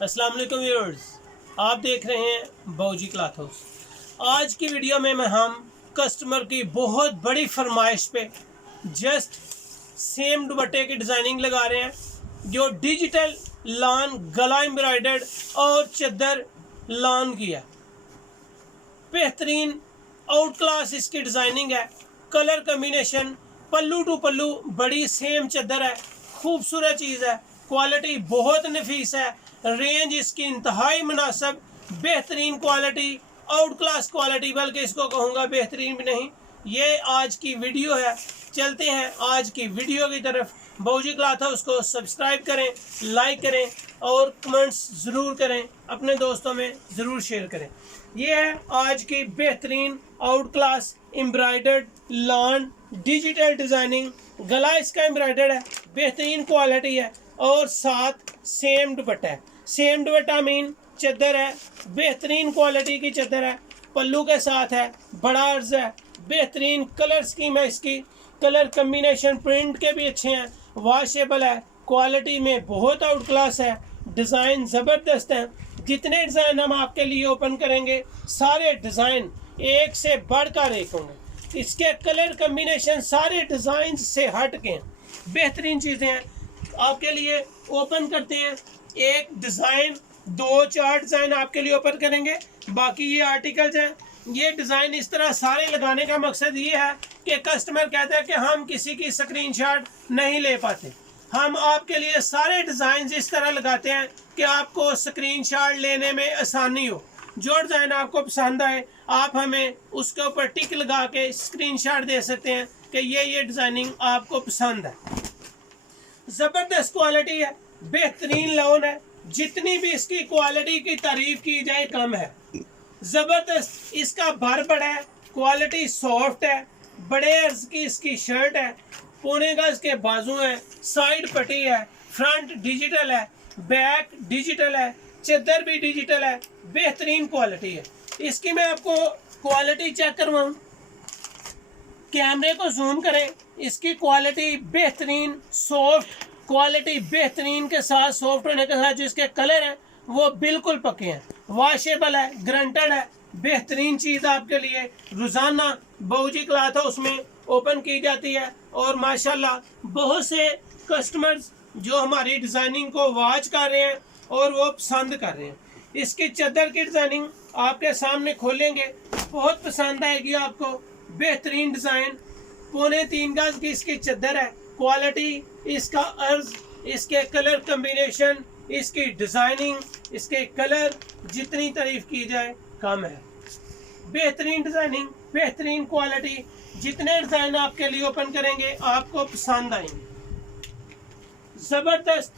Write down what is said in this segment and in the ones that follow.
अस्सलाम वालेकुम व्यूअर्स, आप देख रहे हैं बाऊजी क्लॉथ हाउस। आज की वीडियो में हम कस्टमर की बहुत बड़ी फरमाइश पे जस्ट सेम दुपट्टे की डिज़ाइनिंग लगा रहे हैं, जो डिजिटल लॉन गला एम्ब्रॉयडर्ड और चद्दर लॉन की है। बेहतरीन आउट क्लास इसकी डिज़ाइनिंग है। कलर कम्बिनेशन पल्लू टू पल्लू बड़ी सेम चद्दर है, खूबसूरत चीज़ है। क्वालिटी बहुत नफीस है, रेंज इसकी इंतहाई मुनासिब, बेहतरीन क्वालिटी, आउट क्लास क्वालिटी, बल्कि इसको कहूँगा बेहतरीन भी नहीं। ये आज की वीडियो है। चलते हैं आज की वीडियो की तरफ। बाऊजी क्लॉथ हाउस को सब्सक्राइब करें, लाइक करें और कमेंट्स ज़रूर करें, अपने दोस्तों में ज़रूर शेयर करें। ये है आज की बेहतरीन out class embroidered lawn digital designing. गला इसका एम्ब्रॉयडर्ड है, बेहतरीन क्वालिटी है और साथ सेम दुपट्टा है। सेम दुपट्टा मीन चद्दर है, बेहतरीन क्वालिटी की चद्दर है, पल्लू के साथ है, बड़ा अर्ज है, बेहतरीन कलर स्कीम है इसकी। कलर कम्बिनेशन प्रिंट के भी अच्छे हैं, वॉशेबल है, क्वालिटी में बहुत आउट क्लास है, डिज़ाइन ज़बरदस्त हैं। जितने डिज़ाइन हम आपके लिए ओपन करेंगे सारे डिज़ाइन एक से बढ़कर एक होंगे। इसके कलर कम्बिनेशन सारे डिज़ाइन से हट के बेहतरीन चीज़ें हैं। आपके लिए ओपन करते हैं एक डिज़ाइन, 2-4 डिज़ाइन आपके लिए ओपन करेंगे, बाकी ये आर्टिकल्स हैं। ये डिज़ाइन इस तरह सारे लगाने का मकसद ये है कि कस्टमर कहता है कि हम किसी की स्क्रीनशॉट नहीं ले पाते। हम आपके लिए सारे डिज़ाइन इस तरह लगाते हैं कि आपको स्क्रीनशॉट लेने में आसानी हो। जो डिज़ाइन आपको पसंद आए आप हमें उसके ऊपर टिक लगा के स्क्रीनशॉट दे सकते हैं कि ये डिज़ाइनिंग आपको पसंद है। ज़बरदस्त क्वालिटी है, बेहतरीन लॉन है, जितनी भी इसकी क्वालिटी की तारीफ की जाए कम है। ज़बरदस्त इसका भर बड़ा है, क्वालिटी सॉफ्ट है, बड़े अर्ज की इसकी शर्ट है, पौने गज के बाजू है, साइड पट्टी है, फ्रंट डिजिटल है, बैक डिजिटल है, चद्दर भी डिजिटल है, बेहतरीन क्वालिटी है। इसकी मैं आपको क्वालिटी चेक करवाऊँ, कैमरे को जूम करें, इसकी क्वालिटी बेहतरीन, सॉफ्ट क्वालिटी बेहतरीन के साथ, सॉफ्ट होने के साथ जो इसके कलर हैं वो बिल्कुल पक्के हैं, वॉशेबल है, ग्रंटेड है, बेहतरीन चीज़ आपके लिए रोज़ाना बाऊजी क्लॉथ हाउस में ओपन की जाती है। और माशाल्लाह बहुत से कस्टमर्स जो हमारी डिज़ाइनिंग को वॉच कर रहे हैं और वो पसंद कर रहे हैं। इसकी चद्दर की डिज़ाइनिंग आपके सामने खोलेंगे, बहुत पसंद आएगी आपको। बेहतरीन डिज़ाइन, 3.25 गज की इसकी चद्दर है, क्वालिटी, इसका अर्ज, इसके कलर कम्बिनेशन, इसकी डिज़ाइनिंग, इसके कलर, जितनी तारीफ की जाए कम है। बेहतरीन डिज़ाइनिंग, बेहतरीन क्वालिटी, जितने डिज़ाइन आपके लिए ओपन करेंगे आपको पसंद आएंगे। ज़बरदस्त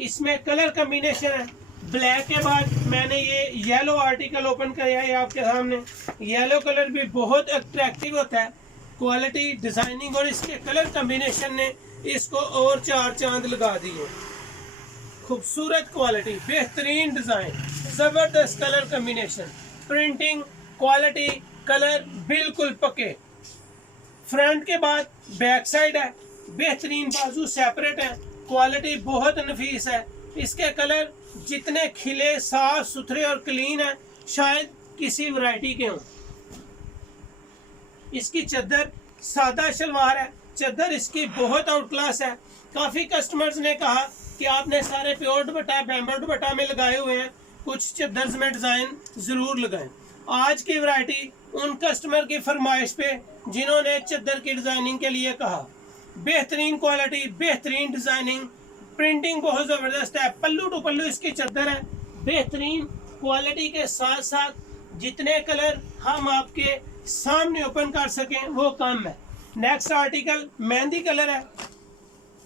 इसमें कलर कम्बिनेशन है। ब्लैक के बाद मैंने ये येलो आर्टिकल ओपन किया है आपके सामने। येलो कलर भी बहुत अट्रैक्टिव होता है, क्वालिटी, डिज़ाइनिंग और इसके कलर कम्बिनेशन ने इसको और 4 चांद लगा दिए। खूबसूरत क्वालिटी, बेहतरीन डिज़ाइन, ज़बरदस्त colour combination, printing, quality, colour बिल्कुल पक्के। फ्रंट के बाद बैक साइड है, बेहतरीन बाजू सेपरेट है, क्वालिटी बहुत नफीस है। इसके कलर जितने खिले, साफ सुथरे और क्लीन है शायद किसी वैरायटी के हों। इसकी चद्दर सादा शलवार है, चद्दर इसकी बहुत आउट क्लास है। काफ़ी कस्टमर्स ने कहा कि आपने सारे प्योर दुपट्टा बैम्बर दुपट्टा में लगाए हुए हैं, कुछ चद्दर में डिज़ाइन ज़रूर लगाएं। आज की वैरायटी उन कस्टमर की फरमाइश पे जिन्होंने चद्दर की डिज़ाइनिंग के लिए कहा। बेहतरीन क्वालिटी, बेहतरीन डिज़ाइनिंग, प्रिंटिंग बहुत ज़बरदस्त है, पल्लू टू पल्लू इसकी चद्दर है। बेहतरीन क्वालिटी के साथ साथ जितने कलर हम आपके सामने ओपन कर सकें वो कम है। नेक्स्ट आर्टिकल मेहंदी कलर है,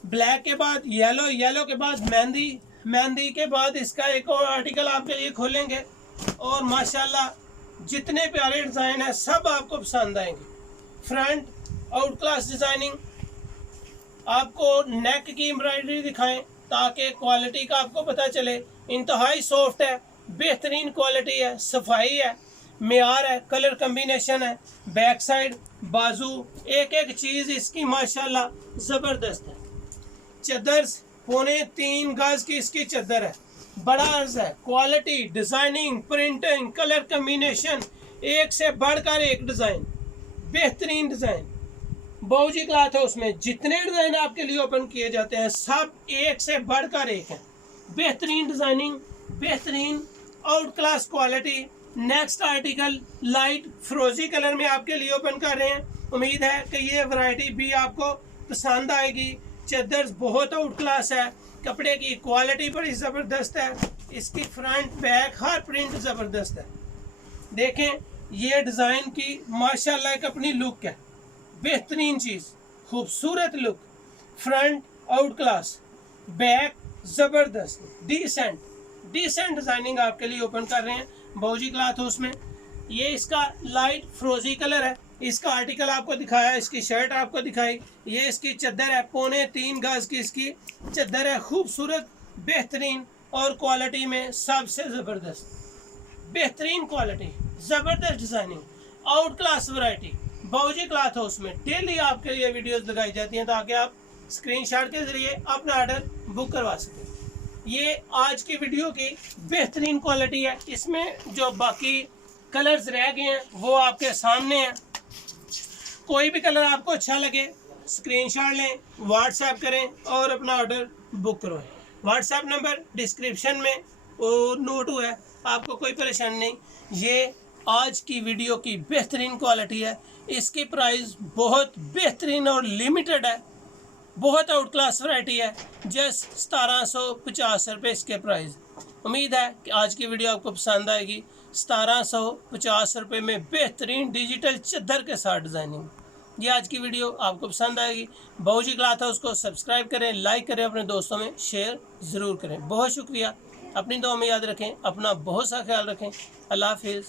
ब्लैक के बाद येलो, येलो के बाद मेहंदी, मेहंदी के बाद इसका एक और आर्टिकल आपके लिए खोलेंगे। और माशाल्लाह जितने प्यारे डिज़ाइन है सब आपको पसंद आएंगे। फ्रंट आउट क्लास डिज़ाइनिंग, आपको नेक की एम्ब्रॉयडरी दिखाएं ताकि क्वालिटी का आपको पता चले। इंतहाई सॉफ्ट है, बेहतरीन क्वालिटी है, सफाई है, मेयार है, कलर कम्बिनेशन है, बैक साइड, बाजू, एक एक चीज़ इसकी माशाल्लाह ज़बरदस्त है। चद्दर 3.25 गज की इसकी चद्दर है, बड़ा अर्ज है। Quality, designing, printing, colour combination, एक से बढ़कर एक डिजाइन, बेहतरीन डिजाइन। बाबूजी क्लॉथ हाउस में जितने डिजाइन आपके लिए ओपन किए जाते हैं सब एक से बढ़कर एक हैं। बेहतरीन डिजाइनिंग, बेहतरीन out class quality. Next article light फ्रोजी कलर में आपके लिए ओपन कर रहे हैं। उम्मीद है कि ये वैरायटी भी आपको पसंद आएगी। चादर बहुत आउट क्लास है, कपड़े की क्वालिटी बड़ी ज़बरदस्त है, इसकी फ्रंट बैक हर प्रिंट ज़बरदस्त है। देखें ये डिज़ाइन की माशाल्लाह एक अपनी लुक है, बेहतरीन चीज़, खूबसूरत look. Front out class, back ज़बरदस्त, डिसेंट डिज़ाइनिंग आपके लिए ओपन कर रहे हैं बाबूजी क्लॉथ हाउस में। ये इसका लाइट फ्रोजी कलर है। इसका आर्टिकल आपको दिखाया, इसकी शर्ट आपको दिखाई। ये इसकी चद्दर है, 3.25 गज की इसकी चद्दर है, खूबसूरत, बेहतरीन और क्वालिटी में सबसे ज़बरदस्त, बेहतरीन क्वालिटी, ज़बरदस्त डिज़ाइनिंग, आउट क्लास वैरायटी। बाबूजी क्लॉथ हाउस में डेली आपके लिए वीडियोस लगाई जाती हैं ताकि आप स्क्रीनशॉट के ज़रिए अपना ऑर्डर बुक करवा सकें। ये आज की वीडियो की बेहतरीन क्वालिटी है। इसमें जो बाकी कलर्स रह गए हैं वो आपके सामने हैं। कोई भी कलर आपको अच्छा लगे स्क्रीनशॉट लें, व्हाट्सएप करें और अपना ऑर्डर बुक करवाएं। व्हाट्सएप नंबर डिस्क्रिप्शन में वो नोट हुआ है, आपको कोई परेशानी नहीं। ये आज की वीडियो की बेहतरीन क्वालिटी है। इसकी प्राइस बहुत बेहतरीन और लिमिटेड है, बहुत आउट क्लास वैरायटी है। जस्ट 1750 रुपये इसके प्राइस। उम्मीद है कि आज की वीडियो आपको पसंद आएगी। 1750 रुपये में बेहतरीन डिजिटल चादर के साथ डिज़ाइनिंग। ये आज की वीडियो आपको पसंद आएगी। बाबूजी क्लॉथ हाउस को सब्सक्राइब करें, लाइक करें, अपने दोस्तों में शेयर ज़रूर करें। बहुत शुक्रिया। अपनी दुआ में याद रखें, अपना बहुत सा ख्याल रखें। अल्लाह हाफिज़।